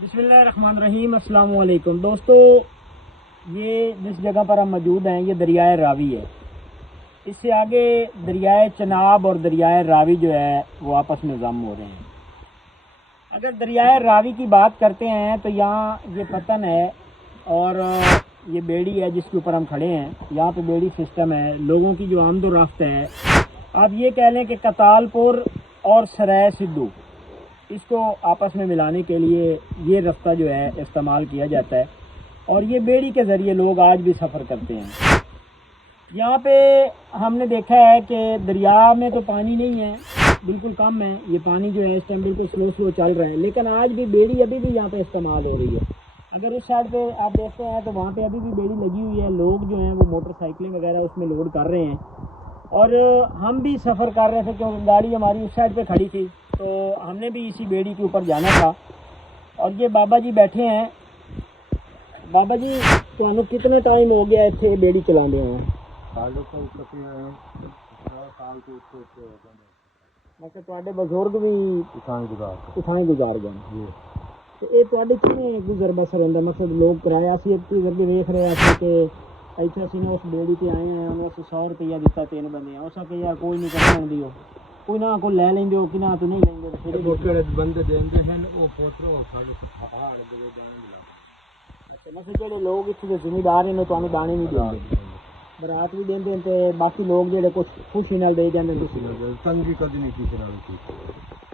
بسم اللہ الرحمن الرحیم۔ السلام علیکم دوستو، یہ جس جگہ پر ہم موجود ہیں یہ دریائے راوی ہے۔ اس سے آگے دریائے چناب اور دریائے راوی جو ہے وہ آپس میں ضم ہو رہے ہیں۔ اگر دریائے راوی کی بات کرتے ہیں تو یہاں یہ پتن ہے اور یہ بیڑی ہے جس کے اوپر ہم کھڑے ہیں۔ یہاں پہ بیڑی سسٹم ہے، لوگوں کی جو آمد و رفت ہے، آپ یہ کہہ لیں کہ کتال پور اور سرائے سدھو، اس کو آپس میں ملانے کے لیے یہ رستہ جو ہے استعمال کیا جاتا ہے اور یہ بیڑی کے ذریعے لوگ آج بھی سفر کرتے ہیں۔ یہاں پہ ہم نے دیکھا ہے کہ دریا میں تو پانی نہیں ہے، بالکل کم ہے، یہ پانی جو ہے اس ٹائم بالکل سلو چل رہا ہے، لیکن آج بھی بیڑی ابھی بھی یہاں پہ استعمال ہو رہی ہے۔ اگر اس سائڈ پہ آپ دیکھتے ہیں تو وہاں پہ ابھی بھی بیڑی لگی ہوئی ہے، لوگ جو ہیں وہ موٹر سائیکلیں وغیرہ اس میں لوڈ کر رہے ہیں اور ہم بھی سفر کر رہے تھے کیونکہ گاڑی ہماری اس سائڈ پہ کھڑی تھی تو ہم نے بھی اسی بیڑی کے اوپر جانا تھا۔ اور یہ بابا جی بیٹھے ہیں۔ بابا جی تمہیں کتنے ٹائم ہو گیا اتنے بیڑی چلانے ہیں؟ مطلب بزرگ بھی گزار گئے یہ گزر بسر ہوتا، مقصد لوگ کرایہ سی کر کے ویخ رہے ہیں کہ ایسے اسی نے اس بیڑی پہ آئے ہیں، انہوں نے 100 روپیہ دیتا، 3 بندے ہو سکے یار کوئی نہیں کرنا ہوں دیو، کوئی نہ کوئی لے لیں گے کہ نہ تو نہیں لیں گے بندے دیں ہیں وہ پوترو مطلب جو لوگ اتنے زمیندار ہیں تو دانے نہیں دیں گے، برات بھی دیں تو باقی لوگ جڑے کچھ خوشی نال دے جاندے تنگی کبھی نہیں کسی نال۔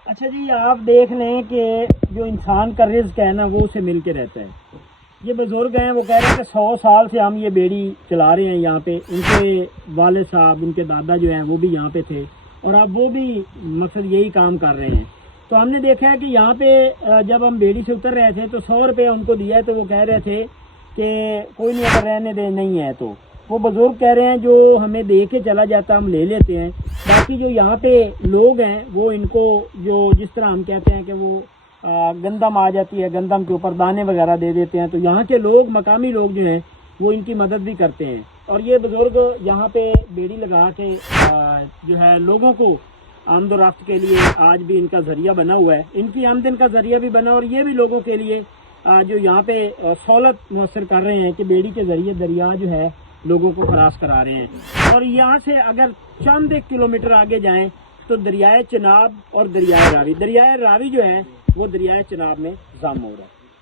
اچھا جی، آپ دیکھ لیں کہ جو انسان کا رزق ہے نا وہ اسے مل کے رہتا ہے۔ یہ بزرگ ہیں، وہ کہہ رہے ہیں کہ 100 سال سے ہم یہ بیڑی چلا رہے ہیں یہاں پہ، ان کے والد صاحب ان کے دادا جو ہیں وہ بھی یہاں پہ تھے اور اب وہ بھی مقصد یہی کام کر رہے ہیں۔ تو ہم نے دیکھا ہے کہ یہاں پہ جب ہم بیڑی سے اتر رہے تھے تو 100 روپے ان کو دیا ہے تو وہ کہہ رہے تھے کہ کوئی نہیں اگر رہنے دے نہیں ہے تو وہ بزرگ کہہ رہے ہیں جو ہمیں دے کے چلا جاتا ہم لے لیتے ہیں، باقی جو یہاں پہ لوگ ہیں وہ ان کو جو جس طرح ہم کہتے ہیں کہ وہ گندم آ جاتی ہے، گندم کے اوپر دانے وغیرہ دے دیتے ہیں، تو یہاں کے لوگ مقامی لوگ جو ہیں وہ ان کی مدد بھی کرتے ہیں۔ اور یہ بزرگ یہاں پہ بیڑی لگا کے جو ہے لوگوں کو آمد و رفت کے لیے آج بھی ان کا ذریعہ بنا ہوا ہے، ان کی آمدن کا ذریعہ بھی بنا، اور یہ بھی لوگوں کے لیے جو یہاں پہ سہولت مؤثر کر رہے ہیں کہ بیڑی کے ذریعے دریا جو ہے لوگوں کو کراس کرا رہے ہیں۔ اور یہاں سے اگر چند 1 کلومیٹر آگے جائیں تو دریائے چناب اور دریائے راوی جو ہے وہ دریائے چناب میں ضم ہو رہا ہے۔